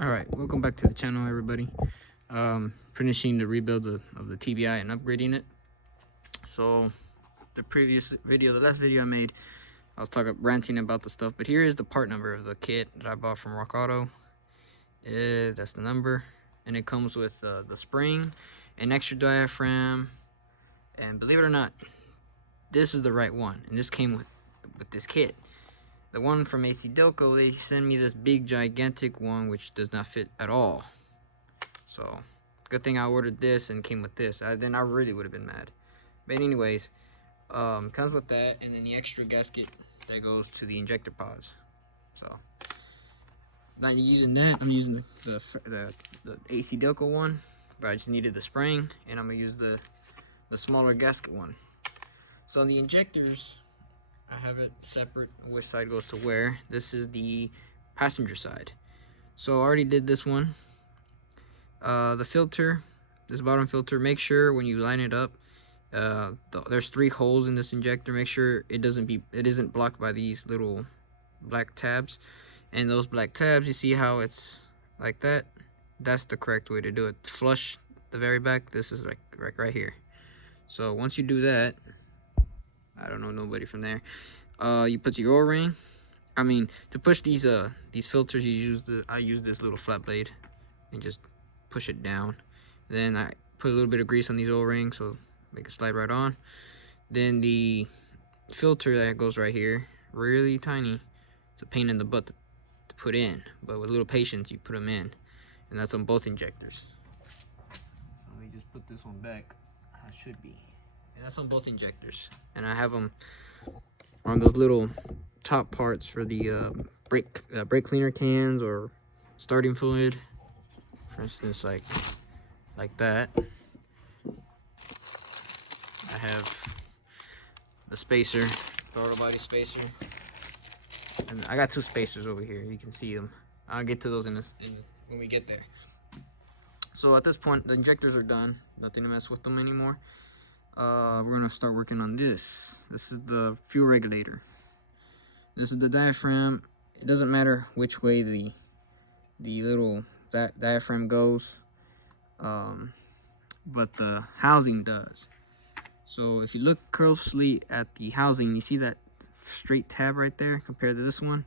Alright, welcome back to the channel, everybody. Finishing the rebuild of the TBI and upgrading it. So, the last video I made, I was ranting about the stuff, but here is the part number of the kit that I bought from Rock Auto. That's the number, and it comes with the spring, an extra diaphragm, and believe it or not, this is the right one, and this came with this kit. The one from AC Delco, they sent me this big gigantic one which does not fit at all. So good thing I ordered this and came with this. Then I really would have been mad. But anyways, comes with that, and then the extra gasket that goes to the injector pods. So not using that, I'm using the AC Delco one, but I just needed the spring, and I'm gonna use the smaller gasket one. So on the injectors, I have it separate, which side goes to where. This is the passenger side. So I already did this one. The filter, this bottom filter, make sure when you line it up, there's 3 holes in this injector. Make sure it isn't blocked by these little black tabs. And those black tabs, you see how it's like that? That's the correct way to do it. Flush the very back. This is like right here. So once you do that, I don't know nobody from there. You put your O-ring. I mean, to push these filters, I use this little flat blade and just push it down. Then I put a little bit of grease on these O-rings so make it slide right on. Then the filter that goes right here, really tiny. It's a pain in the butt to put in, but with a little patience, you put them in, and that's on both injectors. So let me just put this one back. It should be. And that's on both injectors, and I have them on those little top parts for the brake cleaner cans or starting fluid. For instance, like that. I have the spacer, throttle body spacer, and I got 2 spacers over here. You can see them. I'll get to those when we get there. So at this point, the injectors are done. Nothing to mess with them anymore. We're gonna start working on this. This is the fuel regulator. This is the diaphragm. It doesn't matter which way the little diaphragm goes, but the housing does. So if you look closely at the housing, you see that straight tab right there compared to this one.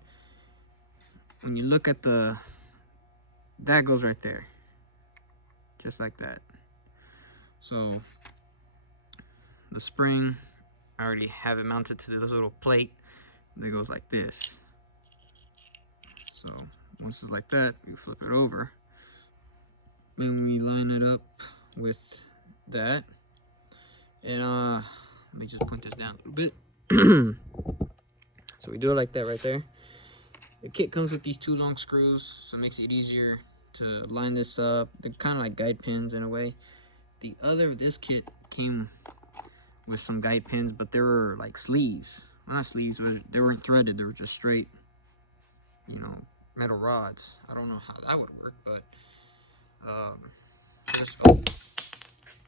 When you look at that goes right there, just like that. So the spring, I already have it mounted to this little plate that goes like this. So once it's like that, we flip it over. Then we line it up with that. And let me just point this down a little bit. So we do it like that right there. The kit comes with these 2 long screws, so it makes it easier to line this up. They're kind of like guide pins in a way. This kit came with some guide pins, but they were like sleeves. Well, not sleeves, but they weren't threaded. They were just straight, metal rods. I don't know how that would work, but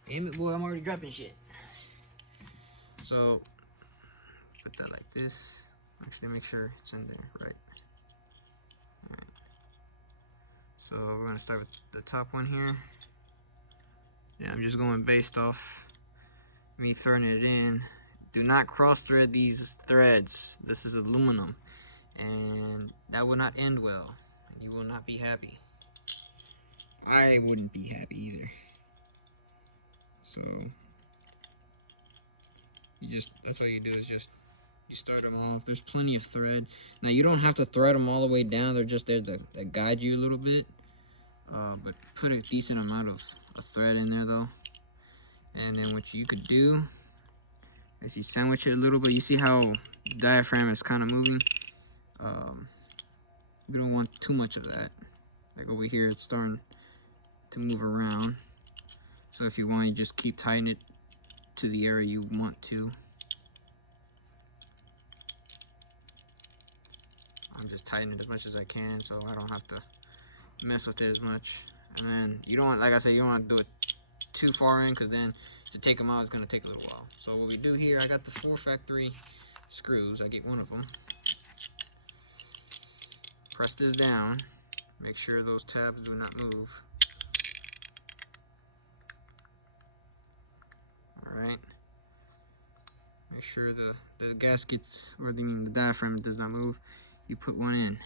damn it, boy, I'm already dropping shit. So put that like this. Actually, make sure it's in there, right? All right. So we're gonna start with the top one here. Yeah, I'm just going based off me throwing it in. Do not cross thread these threads. This is aluminum, and that will not end well, and you will not be happy. I wouldn't be happy either. So that's all you do is you start them off. There's plenty of thread. Now you don't have to thread them all the way down. They're just there to guide you a little bit. But put a decent amount of thread in there though. And then what you could do is you sandwich it a little bit. You see how the diaphragm is kind of moving? We don't want too much of that. Like over here, it's starting to move around. So if you want, you just keep tightening it to the area you want to. I'm just tightening it as much as I can so I don't have to mess with it as much. And then you don't want, like I said, you don't want to do it too far in, because then to take them out is going to take a little while. So what we do here, I got the 4 factory screws. I get one of them. Press this down. Make sure those tabs do not move. Alright. Make sure the gaskets, or the diaphragm does not move. You put one in.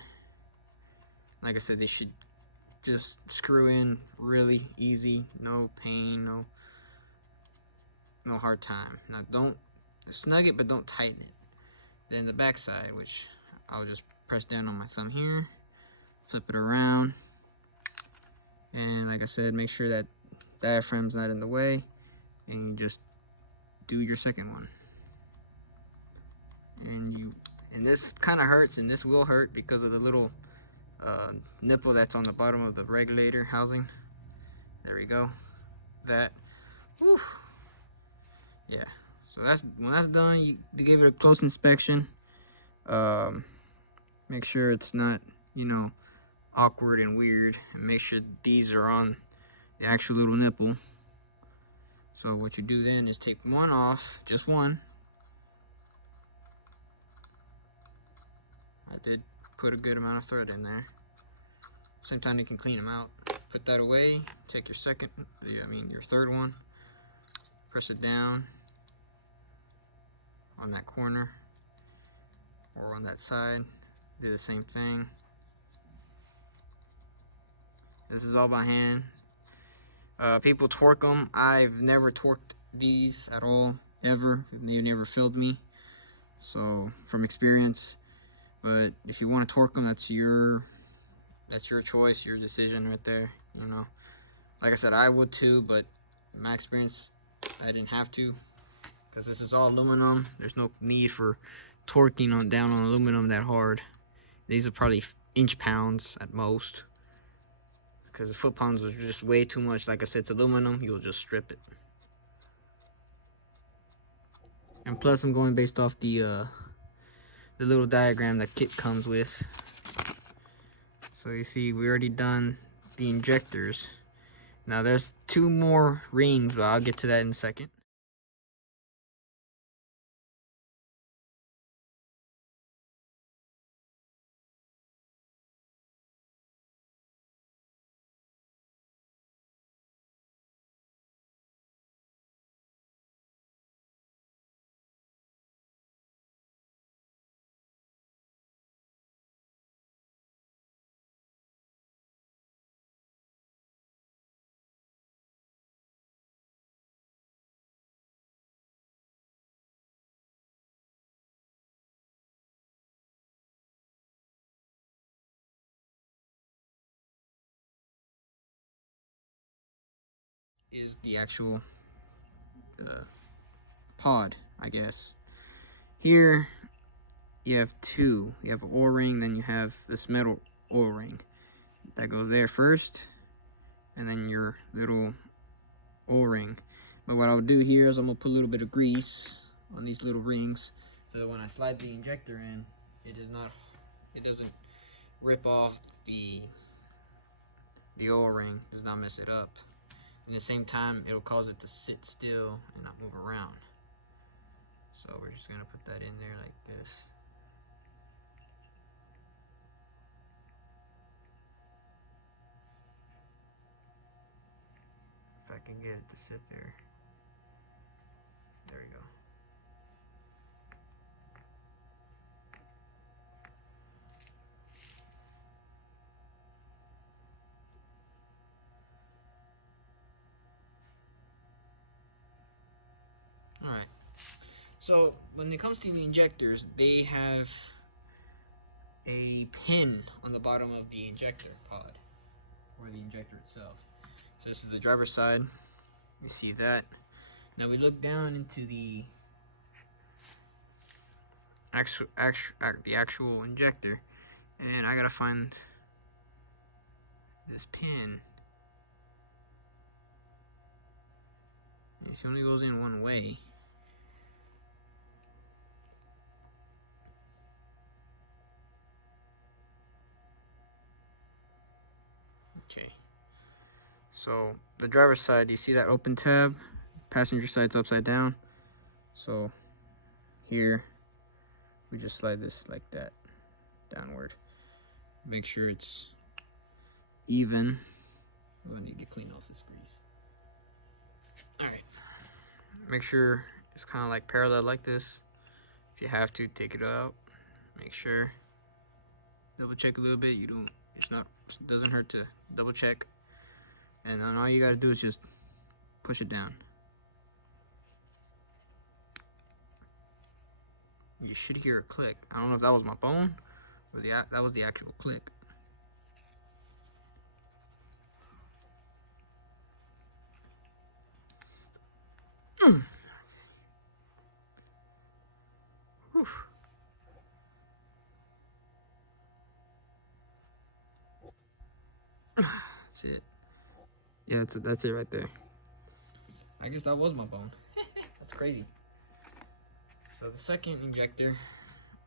Like I said, they should just screw in really easy, no pain, no hard time. Now don't snug it, but don't tighten it. Then the back side, which I'll just press down on my thumb here, flip it around, and like I said, make sure that diaphragm's not in the way, and you just do your second one. And this kind of hurts, and this will hurt because of the little nipple that's on the bottom of the regulator housing. There we go. That. Whew. Yeah. So when that's done, you give it a close inspection. Make sure it's not, awkward and weird, and make sure these are on the actual little nipple. So what you do then is take one off, just one. I did put a good amount of thread in there. Same time you can clean them out. Put that away. Take your your third one. Press it down on that corner or on that side. Do the same thing. This is all by hand. People torque them. I've never torqued these at all, ever. They've never filled me. So from experience. But if you want to torque them, that's your choice, your decision right there. Like I said, I would too, but in my experience, I didn't have to, because this is all aluminum. There's no need for torquing down on aluminum that hard. These are probably inch-pounds at most, because the foot-pounds are just way too much. Like I said, it's aluminum. You'll just strip it. And plus, I'm going based off the little diagram that kit comes with. So you see, we already done the injectors. Now there's 2 more rings, but I'll get to that in a second. Is the actual pod, I guess. Here you have 2. You have an O-ring, then you have this metal O-ring that goes there first, and then your little O-ring. But what I'll do here is I'm gonna put a little bit of grease on these little rings, so that when I slide the injector in, it doesn't rip off the O-ring, does not mess it up. At the same time, it'll cause it to sit still and not move around. So we're just gonna put that in there like this. If I can get it to sit there. There we go. Alright. So when it comes to the injectors, they have a pin on the bottom of the injector pod, or the injector itself. So this is the driver's side. You see that. Now we look down into the actual injector, and I gotta find this pin. It only goes in one way. Okay. So the driver's side, you see that open tab? Passenger side's upside down. So here, we just slide this like that, downward. Make sure it's even. Oh, I need to get clean off this grease. Alright. Make sure it's kind of like parallel like this. If you have to, take it out. Make sure. Double check a little bit. It doesn't hurt to double check. And then all you gotta do is just push it down. You should hear a click. I don't know if that was my phone or that was the actual click. Whew. That's it. Yeah, that's it right there. I guess that was my bone. That's crazy. So the second injector,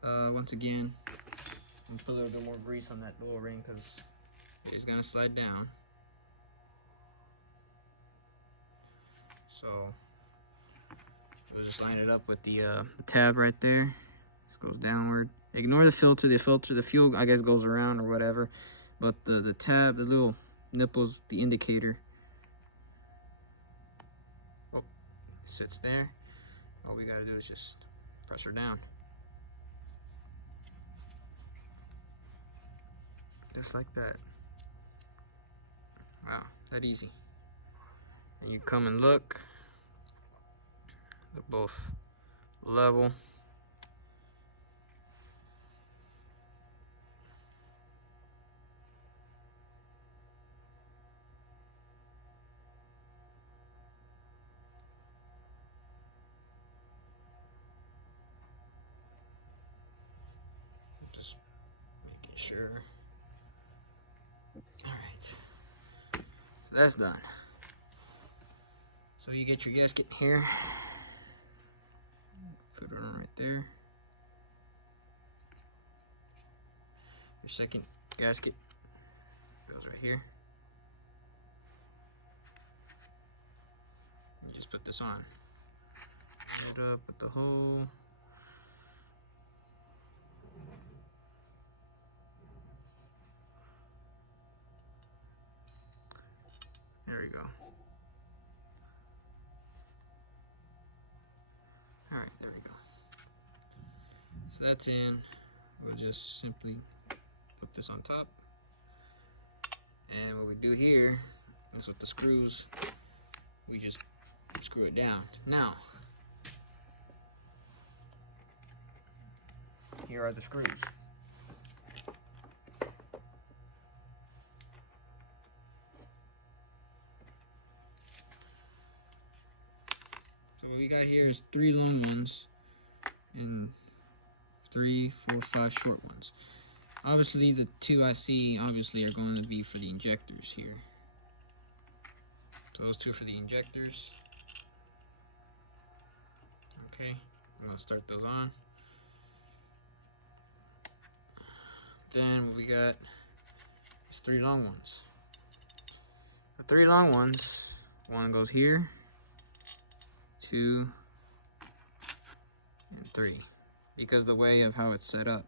once again, I'm gonna put a little bit more grease on that little ring because it's gonna slide down. So we'll just line it up with the tab right there. This goes downward. Ignore the filter. The fuel, I guess, goes around or whatever. But the tab, the little nipples, the indicator, sits there. All we gotta do is just press her down. Just like that. Wow, that easy. And you come and look. They're both level. Just making sure. Alright. So that's done. So you get your gasket here. Put it on right there. Your second gasket goes right here. You just put this on. Line it up with the hole. There we go. Alright, there we go. So that's in. We'll just simply put this on top. And what we do here is with the screws, we just screw it down. Now, here are the screws. So what we got here is 3 long ones and 3, 4, 5 short ones. Obviously, the 2 I see obviously are going to be for the injectors here. So those 2 for the injectors. Okay, I'm going to start those on. Then what we got is 3 long ones. The 3 long ones, one goes here, 2, and 3. Because the way of how it's set up.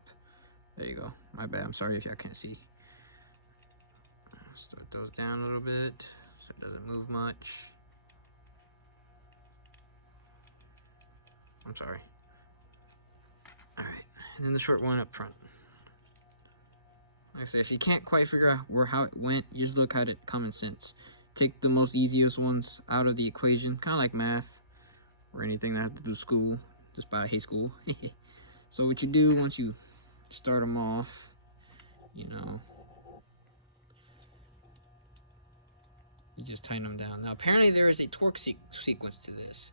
There you go. My bad. I'm sorry if y'all can't see. Start those down a little bit so it doesn't move much. I'm sorry. Alright. And then the short one up front. Like I said, if you can't quite figure out how it went, you just look at it common sense. Take the most easiest ones out of the equation. Kind of like math or anything that has to do with school. Just about hate school. So what you do once you start them off, you know, you just tighten them down. Now apparently there is a torque sequence to this,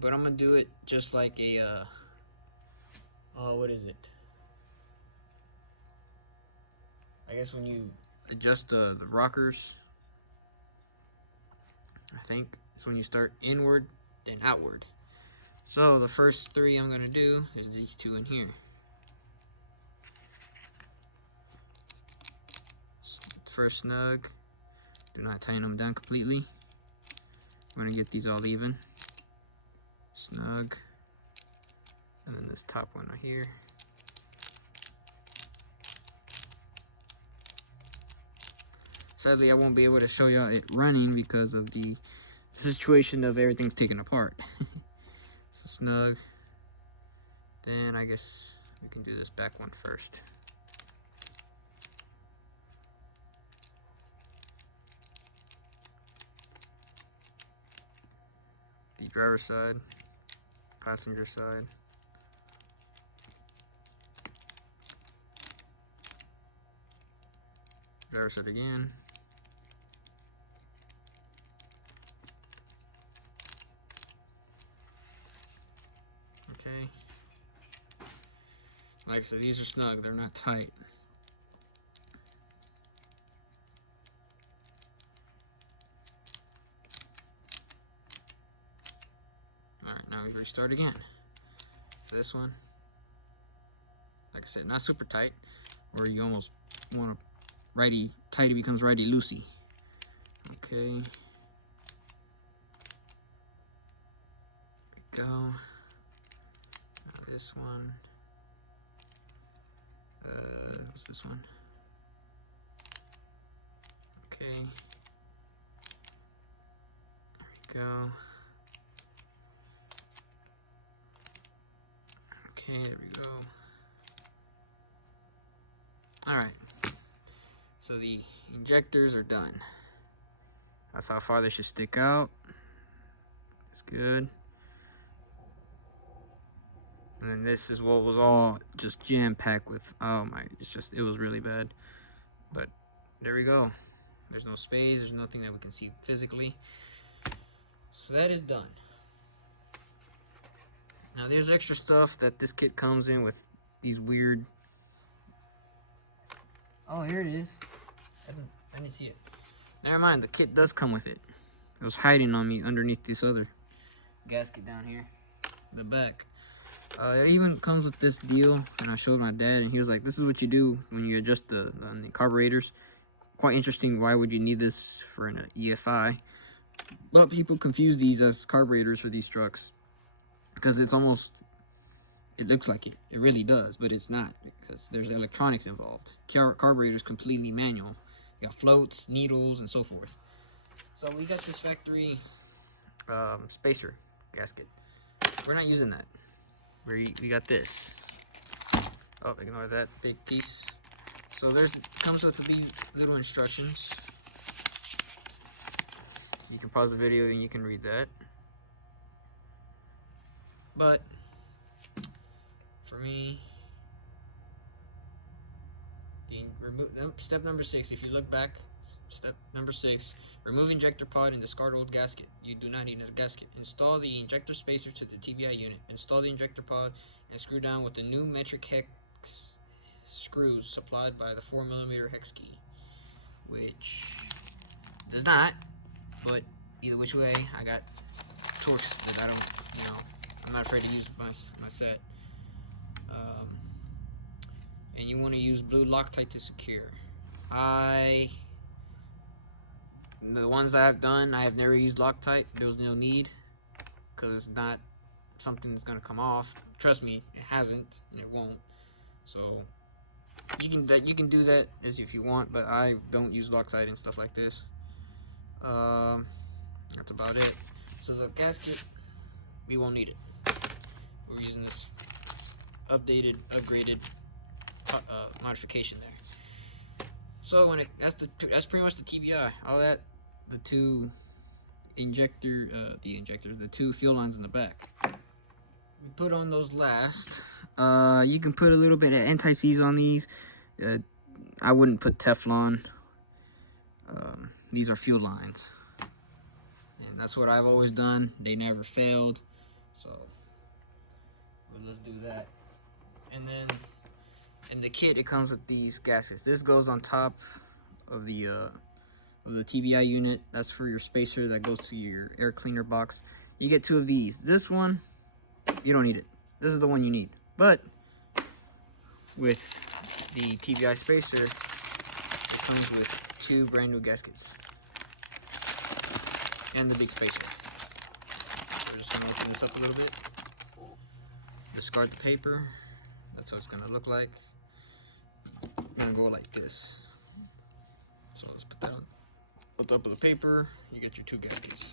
but I'm gonna do it just like a what is it, I guess when you adjust the rockers, I think it's when you start inward then outward. So the first 3 I'm gonna do is these 2 in here. First snug. Do not tighten them down completely. I'm gonna get these all even. Snug. And then this top one right here. Sadly, I won't be able to show y'all it running because of the situation of everything's taken apart. So snug. Then I guess we can do this back one first. The driver's side, passenger side. Driver's side again. Okay. Like I said, these are snug, they're not tight. Alright, now we restart again. This one, like I said, not super tight, where you almost want to righty tighty becomes righty loosey. Okay. There we go. Now this one. What's this one? Okay. There we go. Okay, there we go. Alright. So the injectors are done. That's how far they should stick out. That's good. And then this is what was all just jam-packed with, oh my, it was really bad. But there we go. There's no space, there's nothing that we can see physically. So that is done. Now there's extra stuff that this kit comes in with, these weird, oh here it is. I didn't see it. Never mind, the kit does come with it. It was hiding on me underneath this other gasket down here, the back. It even comes with this deal, and I showed my dad, and he was like, this is what you do when you adjust the carburetors. Quite interesting, why would you need this for an EFI? But people confuse these as carburetors for these trucks, because it's almost, it looks like it. It really does, but it's not, because there's electronics involved. Carburetor is completely manual. You got floats, needles, and so forth. So we got this factory spacer gasket. We're not using that. We got this. Oh, ignore that big piece. So comes with these little instructions. You can pause the video and you can read that. But for me, step number 6. If you look back, step number 6. Remove injector pod and discard old gasket. You do not need a gasket. Install the injector spacer to the TBI unit. Install the injector pod and screw down with the new metric hex screws supplied by the 4mm hex key, which does not, but either which way, I got Torx that I don't, I'm not afraid to use my set. And you want to use blue Loctite to secure. The ones I've done, I have never used Loctite. There was no need, because it's not something that's going to come off. Trust me, it hasn't, and it won't. So you can do that as if you want, but I don't use Loctite and stuff like this. That's about it. So the gasket, we won't need it. We're using this updated, upgraded modification there. So that's pretty much the TBI. All that, the two injectors, the two fuel lines in the back. We put on those last. You can put a little bit of anti-seize on these. I wouldn't put Teflon. These are fuel lines, and that's what I've always done. They never failed, so let's do that. And then in the kit, it comes with these gaskets. This goes on top of the TBI unit. That's for your spacer that goes to your air cleaner box. You get 2 of these. This one, you don't need it. This is the one you need. But with the TBI spacer, it comes with 2 brand new gaskets and the big spacer. So we're just gonna open this up a little bit. Discard the paper. That's what it's gonna look like. I'm gonna go like this. So let's put that on the top of the paper, you get your 2 gaskets.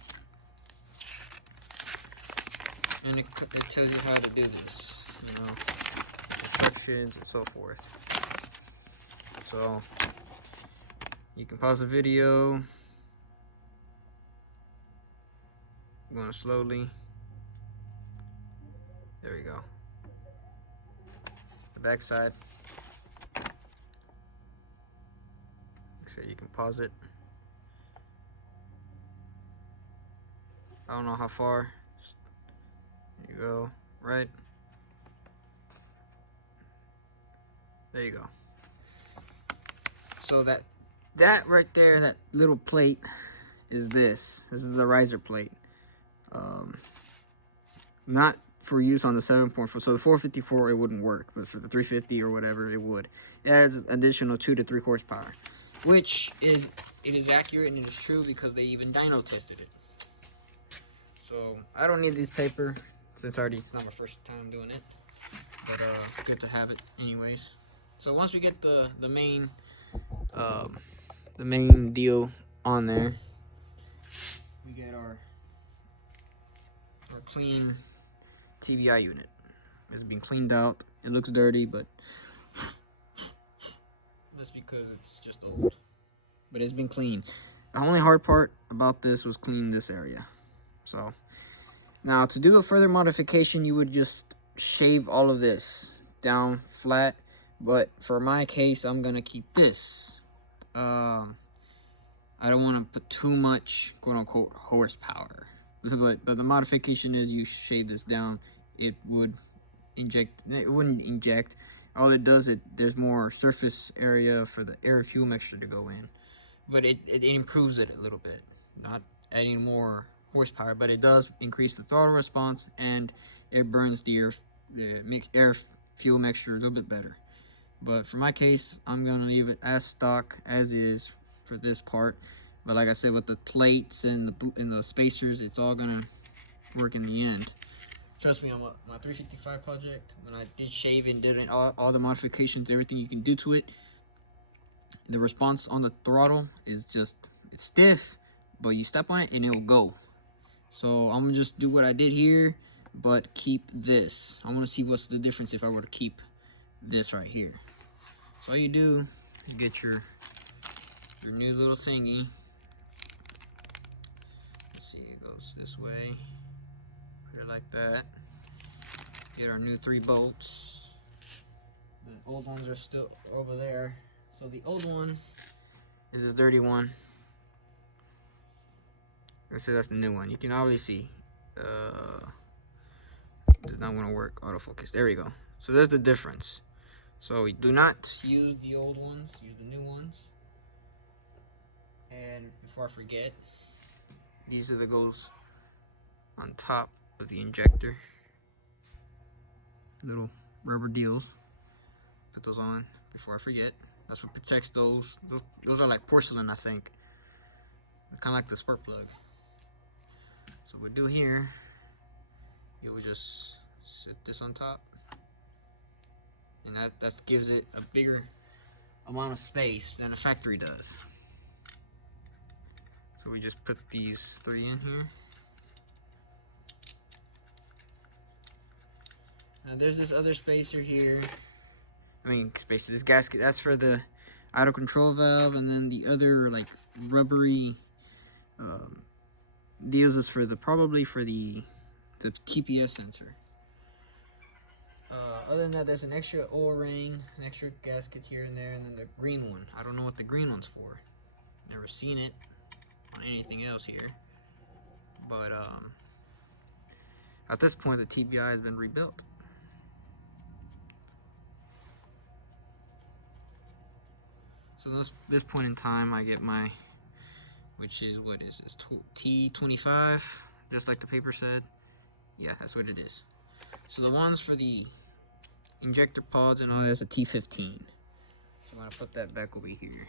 And it tells you how to do this, you know, instructions and so forth. So you can pause the video, going slowly. There we go. The back side. So you can pause it. I don't know how far. There you go. Right. There you go. So that right there, that little plate is this. This is the riser plate. Not for use on the 7.4. So the 454 it wouldn't work, but for the 350 or whatever it would. It adds additional 2 to 3 horsepower, which is accurate and it is true because they even dyno tested it. So I don't need this paper since it's not my first time doing it, but good to have it anyways. So once we get the main deal on there, we get our clean TBI unit. It's been cleaned out. It looks dirty, but that's because it's just old. But it's been cleaned. The only hard part about this was cleaning this area. So now to do a further modification, you would just shave all of this down flat. But for my case, I'm gonna keep this. I don't want to put too much quote unquote horsepower. But the modification is you shave this down. It would inject. It wouldn't inject. All it does, there's more surface area for the air fuel mixture to go in. But it improves it a little bit. Not adding more horsepower, but it does increase the throttle response and it burns the air fuel mixture a little bit better. But for my case, I'm gonna leave it as stock as is for this part. But like I said, with the plates and the spacers, it's all gonna work in the end. Trust me, on my 355 project, when I did shave and did all the modifications, everything you can do to it, the response on the throttle is it's stiff, but you step on it and it will go. So I'm gonna just do what I did here, but keep this. I want to see what's the difference if I were to keep this right here. So all you do, you get your new little thingy. Let's see, it goes this way. Put it like that. Get our new 3 bolts. The old ones are still over there. So the old one is this dirty one. Let's say that's the new one. You can already see. Does not want to work autofocus. There we go. So there's the difference. So we do not use the old ones, use the new ones. And before I forget, these are the goes on top of the injector. Little rubber deals. Put those on before I forget. That's what protects those. Those are like porcelain, I think. Kind of like the spark plug. So what we do here, you would just set this on top. And that gives it a bigger amount of space than a factory does. So we just put these 3 in here. Now there's this other spacer here. Spacer, this gasket, that's for the idle control valve, and then the other like rubbery deals is for probably for the TPS sensor. Other than that, there's an extra O-ring, an extra gaskets here and there, and then the green one. I don't know what the green one's for. Never seen it on anything else here. But at this point, the TBI has been rebuilt. So this point in time, I get my, which is, what is this, T25, just like the paper said. Yeah, that's what it is. So the ones for the injector pods and all that's a T15. So I'm gonna put that back over here.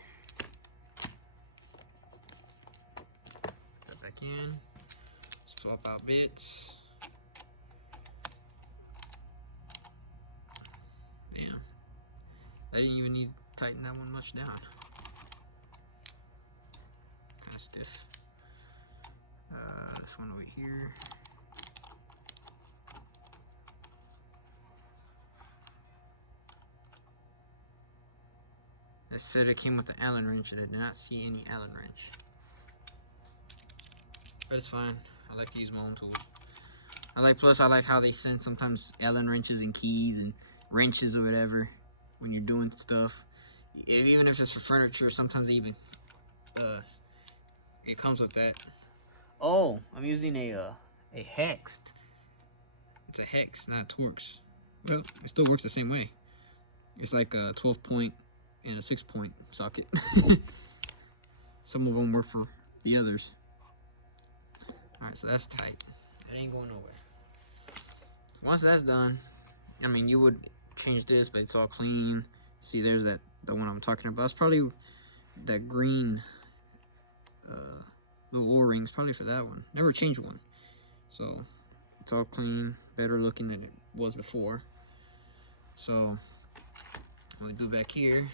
Put that back in. Swap out bits. Damn. I didn't even need to tighten that one much down. Kind of stiff. This one over here. It said it came with an Allen wrench, and I did not see any Allen wrench. But it's fine. I like to use my own tools. Plus I like how they send sometimes Allen wrenches and keys and wrenches or whatever when you're doing stuff. Even if it's for furniture, sometimes they even it comes with that. Oh, I'm using a hex. It's a hex, not Torx. Well, it still works the same way. It's like a 12-point and a 6-point socket. Some of them work for the others. Alright, so that's tight. It ain't going nowhere. Once that's done, I mean, you would change this, but it's all clean. See, there's the one I'm talking about. It's probably that green little O-rings, probably for that one. Never changed one. So, it's all clean, better looking than it was before. So, what we do back here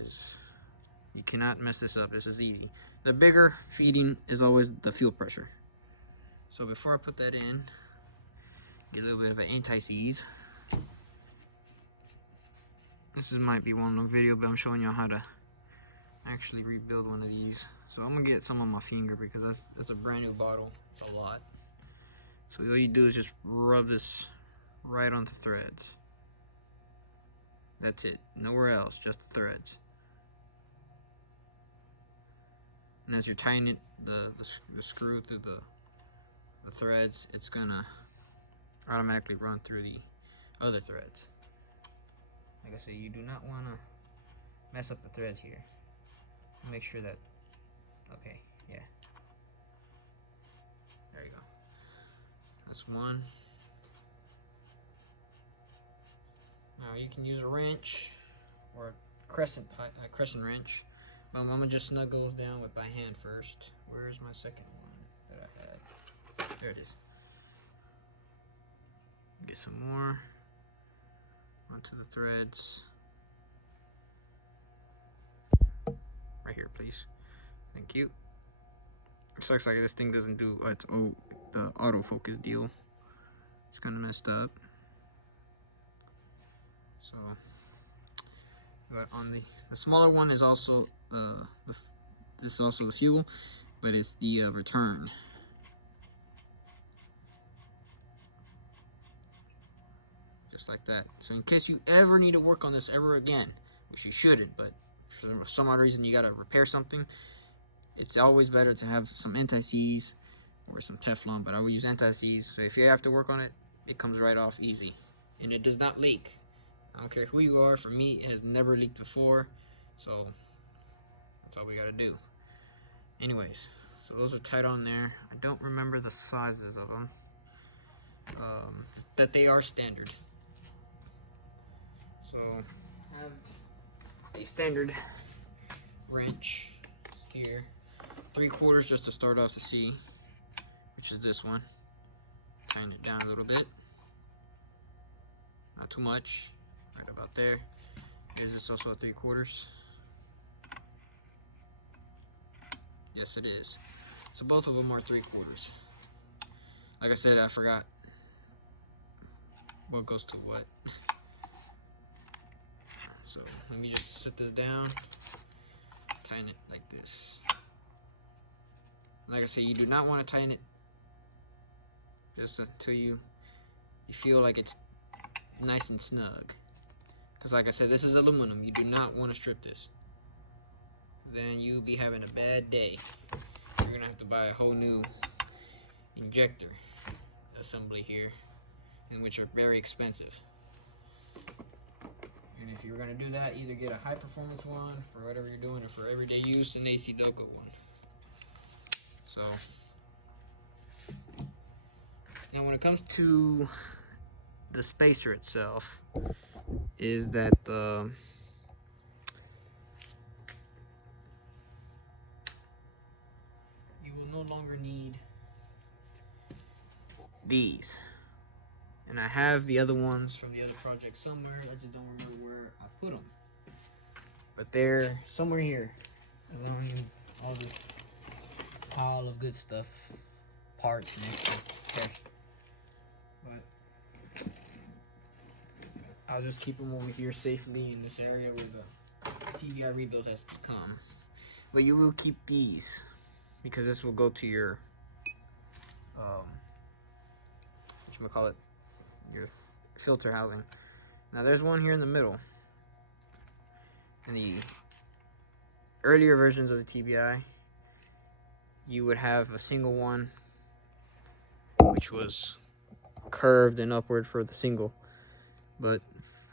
is, you cannot mess this up. This is easy. The bigger feeding is always the fuel pressure. So before I put that in, get a little bit of an anti-seize. This might be one long video, but I'm showing y'all how to actually rebuild one of these. So I'm gonna get some on my finger because that's a brand new bottle. It's a lot. So all you do is just rub this right onto threads. That's it. Nowhere else, just the threads. And as you're tightening it, the screw through the threads, it's gonna automatically run through the other threads. Like I said, you do not want to mess up the threads here. Make sure that, okay, yeah. There you go. That's one. Now you can use a wrench or a crescent wrench. I'm gonna just snug those down with by hand first. Where's my second one that I had? There it is. Get some more onto the threads. Right here, please. Thank you. It sucks like this thing doesn't do the autofocus deal. It's kind of messed up. So, but on the smaller one is also this is also the fuel, but it's the return. Just like that. So in case you ever need to work on this ever again, which you shouldn't, but for some odd reason you gotta repair something, it's always better to have some anti-seize or some Teflon, but I will use anti-seize. So if you have to work on it, it comes right off easy, and it does not leak. I don't care who you are. For me, it has never leaked before, so that's all we gotta do. Anyways, so those are tight on there. I don't remember the sizes of them, but they are standard. So I have a standard wrench here, 3/4 just to start off the C, which is this one. Tighten it down a little bit, not too much, right about there. Here's this also a 3/4. Yes, it is. So both of them are 3/4. Like I said, I forgot what goes to what. So let me just set this down, tighten it like this. Like I said, you do not want to tighten it just until you feel like it's nice and snug. Because like I said, this is aluminum. You do not want to strip this. Then you'll be having a bad day. You're gonna have to buy a whole new injector assembly here, and which are very expensive. And if you're gonna do that, either get a high performance one for whatever you're doing, or for everyday use, an AC Delco one. So now when it comes to the spacer itself, is that you will no longer need these. And I have the other ones from the other project somewhere. I just don't remember where I put them. But they're somewhere here. allowing you all this pile of good stuff, parts and extra cash. But I'll just keep them over here safely in this area where the TBI rebuild has come. But you will keep these because this will go to your whatchamacallit, your filter housing. Now there's one here in the middle. In the earlier versions of the TBI, you would have a single one which was curved and upward for the single. But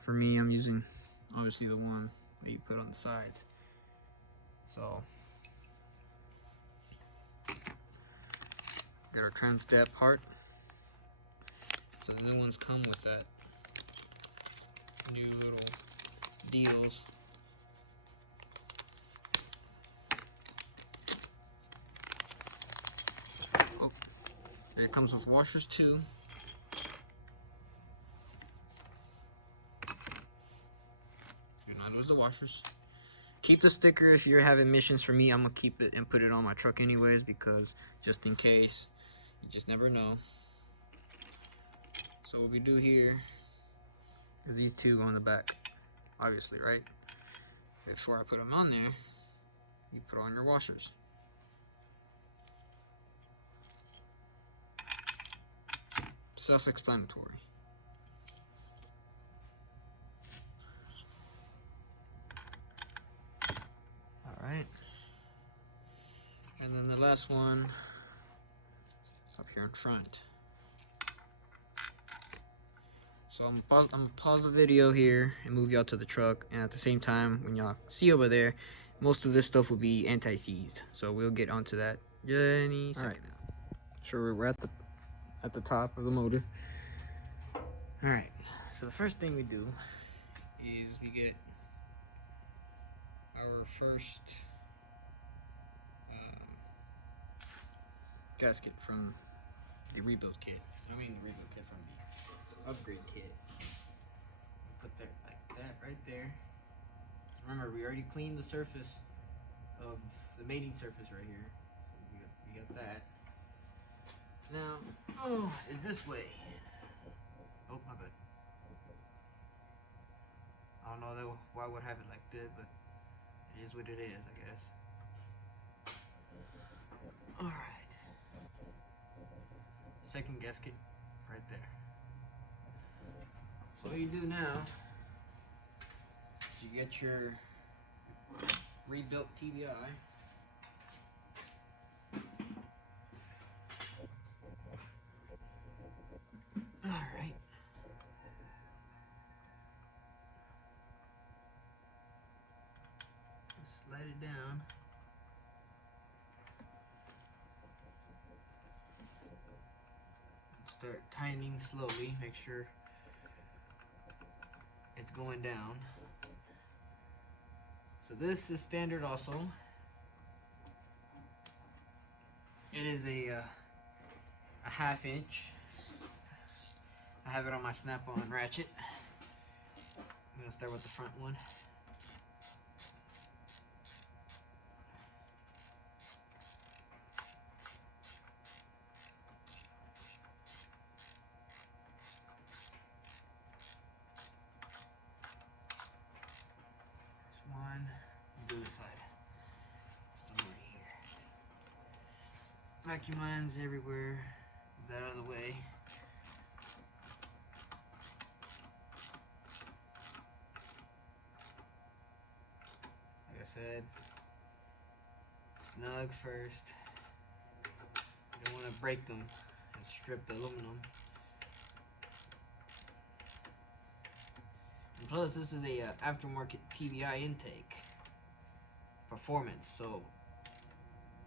for me, I'm using obviously the one that you put on the sides. So got our trim step part. So the new ones come with that new little deals. Oh, it comes with washers too. Do not lose the washers. Keep the sticker if you're having missions. For me, I'm gonna keep it and put it on my truck anyways, because just in case, you just never know. So what we do here is these two go on the back, obviously, right? Before I put them on there, you put on your washers. Self-explanatory. Alright. And then the last one up here in front. So I'm gonna pause the video here and move y'all to the truck, and at the same time, when y'all see over there, most of this stuff will be anti-seized. So we'll get onto that any second now. Sure, we're at the top of the motor. Alright, so the first thing we do is we get our first gasket from the rebuild kit. I mean the rebuild kit from the upgrade kit. Put that like that right there. Remember, we already cleaned the surface of the mating surface right here. So we got that. Now, is this way. Oh, my bad. I don't know why I would have it like that, but it is what it is, I guess. Alright. Second gasket right there. So what you do now is you get your rebuilt TBI. Alright. Slide it down. Start tightening slowly, make sure it's going down. So this is standard also. It is a 1/2 inch. I have it on my snap-on ratchet. I'm gonna start with the front one. One, do this side. Somewhere here. Vacuum lines everywhere. Get that out of the way. Like I said, snug first. You don't want to break them and strip the aluminum. And plus, this is a aftermarket TBI intake performance. So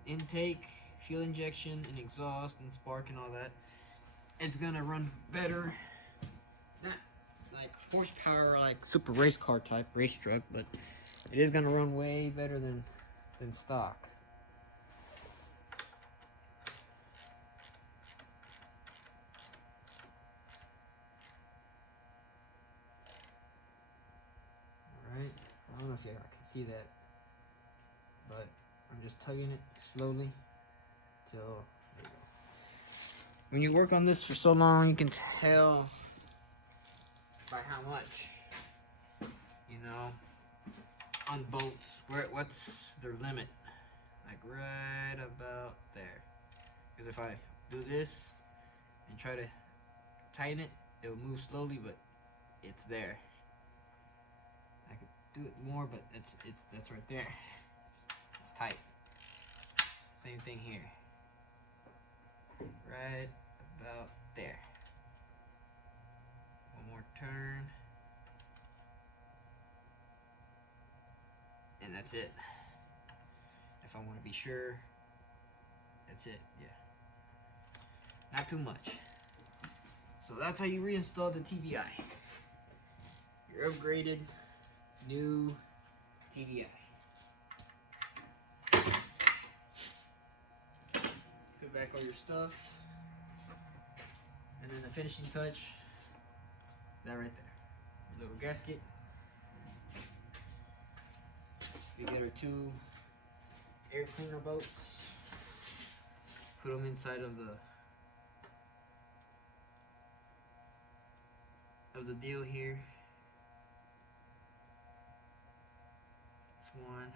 intake, fuel injection, and exhaust, and spark, and all that. It's gonna run better. Not like horsepower, like super race car type race truck, but it is gonna run way better than stock. Alright, I don't know if y'all can see that, but just tugging it slowly till. When you work on this for so long, you can tell by how much, you know, on bolts, what's their limit. Like right about there. Because if I do this and try to tighten it, it'll move slowly, but it's there. I could do it more, but that's right there. It's tight. Same thing here. Right about there. One more turn. And that's it. If I want to be sure, that's it. Yeah. Not too much. So that's how you reinstall the TBI. Your upgraded new TBI. Put back all your stuff. And then the finishing touch, that right there. Your little gasket. You get our 2 air cleaner bolts. Put them inside of the deal here. That's one.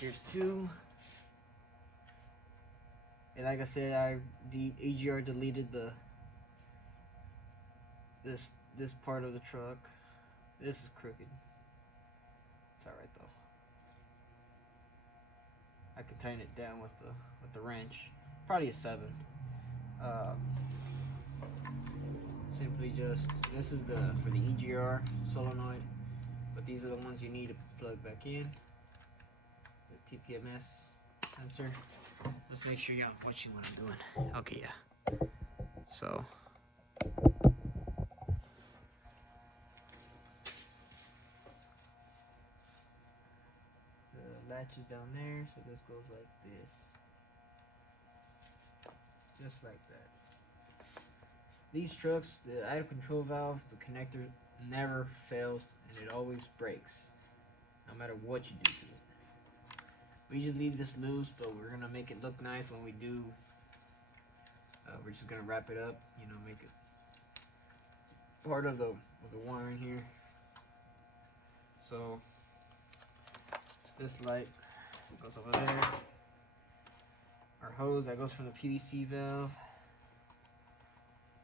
Here's 2. And like I said, the AGR deleted this part of the truck. This is crooked. It's alright though. I can tighten it down with the wrench. Probably a 7. Simply just, this is for the EGR solenoid, but these are the ones you need to plug back in. The TPMS sensor. Let's make sure y'all watching what I'm doing. Okay, yeah. So the latch is down there, so this goes like this. Just like that. These trucks, the idle control valve, the connector never fails and it always breaks, no matter what you do to it. We just leave this loose, but we're gonna make it look nice when we do. We're just gonna wrap it up, you know, make it part of the wiring here. So this light goes over there. Our hose that goes from the PVC valve.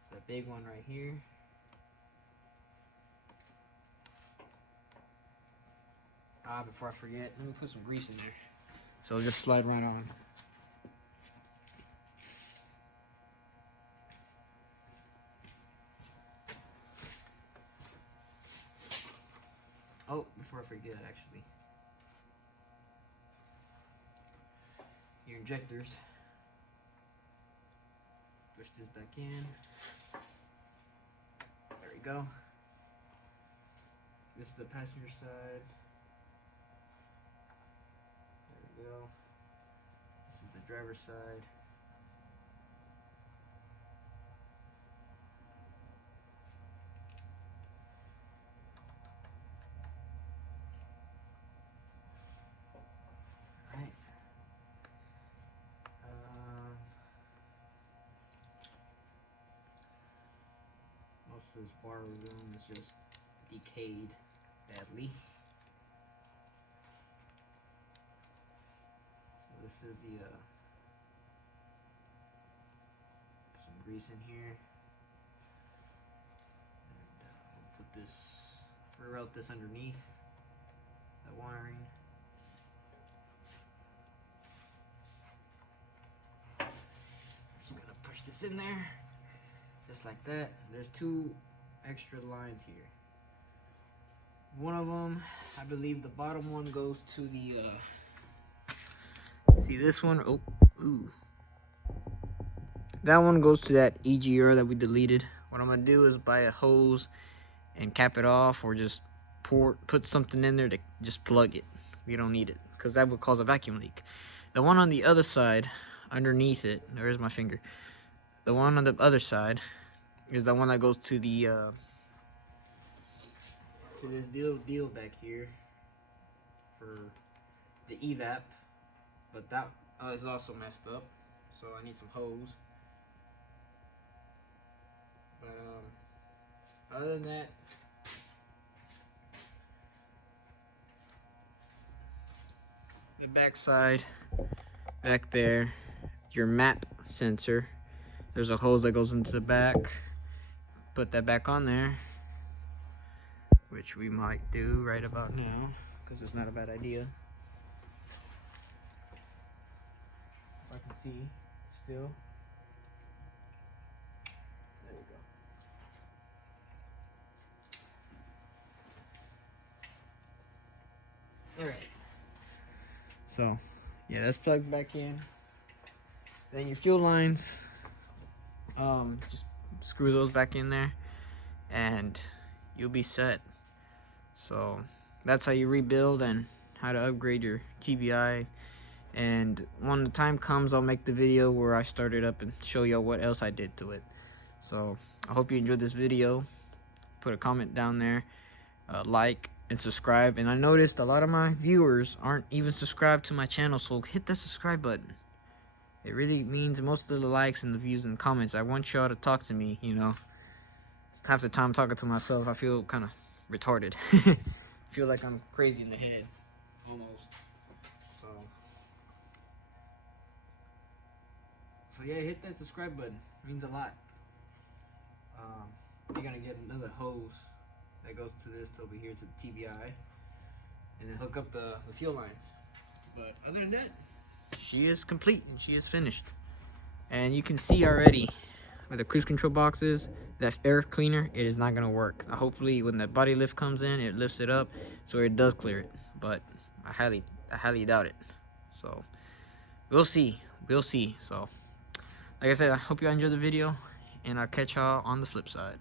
It's that big one right here. Before I forget, let me put some grease in there. So it'll just slide right on. Oh, before I forget, actually. Your injectors. Push this back in. There we go. This is the passenger side. There we go. This is the driver's side. Alright. Most of this bar room is just decayed badly. This is the put some grease in here, and we'll put this, route this underneath the wiring. Just gonna push this in there, just like that. There's 2 extra lines here. One of them, I believe the bottom one goes to the see this one? Oh, ooh. That one goes to that EGR that we deleted. What I'm gonna do is buy a hose and cap it off, or just put something in there to just plug it. We don't need it, because that would cause a vacuum leak. The one on the other side, underneath it, there's my finger. The one on the other side is the one that goes to the to this deal back here for the evap, but that is also messed up, so I need some hose. But other than that, the back side back there, your map sensor, there's a hose that goes into the back. Put that back on there, which we might do right about now because it's not a bad idea. If I can see still. There we go. Alright. So, yeah, that's plugged back in. Then your fuel lines, just screw those back in there and you'll be set. So that's how you rebuild and how to upgrade your TBI. And when the time comes, I'll make the video where I start it up and show y'all what else I did to it. So I hope you enjoyed this video. Put a comment down there, like and subscribe. And I noticed a lot of my viewers aren't even subscribed to my channel, so hit that subscribe button. It really means most of the likes and the views and the comments. I want y'all to talk to me, you know. It's half the time talking to myself. I feel kind of retarded. I feel like I'm crazy in the head, almost. So yeah, hit that subscribe button. It means a lot. You're gonna get another hose that goes to this over here to the TBI, and then hook up the fuel lines. But other than that, she is complete and she is finished. And you can see already where the cruise control box is, that air cleaner, it is not going to work. Hopefully when the body lift comes in, it lifts it up so it does clear it, but I highly doubt it. So we'll see. So like I said, I hope you enjoyed the video, and I'll catch y'all on the flip side.